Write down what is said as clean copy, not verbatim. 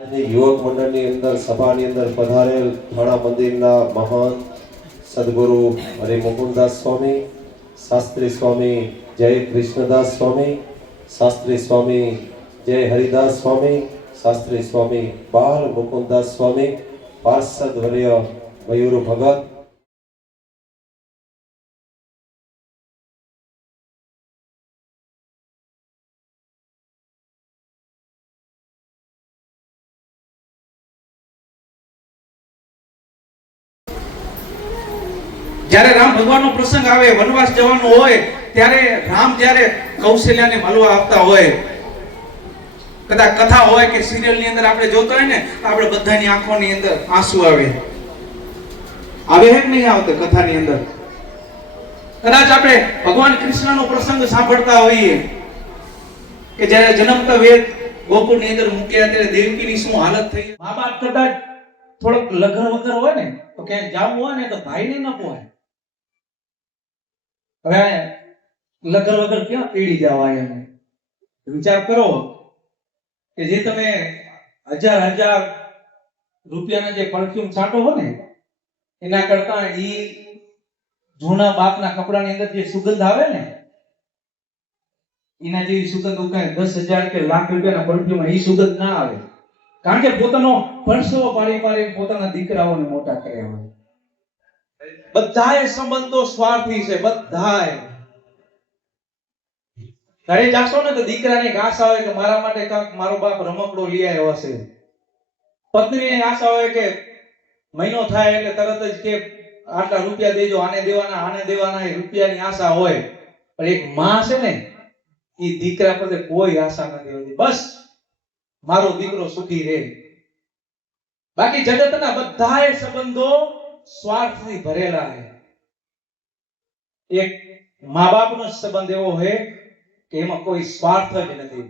યુવક મંડળની અંદર સભાની અંદર પધારેલ થાણા મંદિરના મહાન સદગુરુ હરિમુકુદાસ સ્વામી, શાસ્ત્રી સ્વામી જય કૃષ્ણદાસ સ્વામી, શાસ્ત્રી સ્વામી જય હરિદાસ સ્વામી, શાસ્ત્રી સ્વામી બાલ મુકુદાસ સ્વામી, પાર્ષદ વર્ય મયુર ભગત, જ્યારે રામ ભગવાનનો પ્રસંગ આવે, વનવાસ જવાનો હોય, ત્યારે રામ જ્યારે કૌશલ્યાને મળવા આવતા હોય, કદાચ કથા હોય કે સિરિયલની અંદર આપણે જોતા હોય ને, આપણે બધાની આંખોની અંદર આંસુ આવે હે નહીં આવતો કથાની અંદર. કદાચ આપણે ભગવાન કૃષ્ણનો પ્રસંગ સાંભળતા હોઈએ કે જ્યારે જન્મતા વેદ ગોકુળની અંદર મૂક્યા ત્યારે દેવકીની શું હાલત થઈ. મા બાપ કદાચ થોડોક લગર વગર હોય ને તો ક્યાંય જવું હોય ને તો ભાઈને ન પોહાય. હવે લગર વગર ક્યાં પીડી જવાય? એમ વિચાર કરો કે જે તમે હજાર રૂપિયાના જે પરફ્યુમ છાંટો હો ને, એના કરતા ઈ જૂના બાપના કપડાની અંદર જે સુગંધ આવે ને, એના જેવી સુગંધ ઉકાય 10,000 કે લાખ રૂપિયાના પરફ્યુમ ઈ સુગંધ ના આવે. કારણ કે પોતાનો પરસેવો પાડી પોતાના દીકરાઓને મોટા કર્યા હોય. બધાય સંબંધો સ્વાર્થી છે, બધાય. ઘરે જાશો ને તો દીકરાને આશા હોય કે મારા માટે કાંક મારો બાપ રમકડો લઈ આવ્યો હશે. પત્નીને આશા હોય કે મહિનો થાય એટલે તરત જ કે આટલા રૂપિયા દેજો, આને દેવાના એ રૂપિયાની આશા હોય. પણ એક માં છે ને, એ દીકરા પર કોઈ આશા નથી હોતી. બસ મારો દીકરો સુખી રહે. બાકી જગતના બધાય સંબંધો સ્વાર્થથી ભરેલા છે. એક મા બાપનો સંબંધ એવો છે કે એમાં કોઈ સ્વાર્થ જ નથી.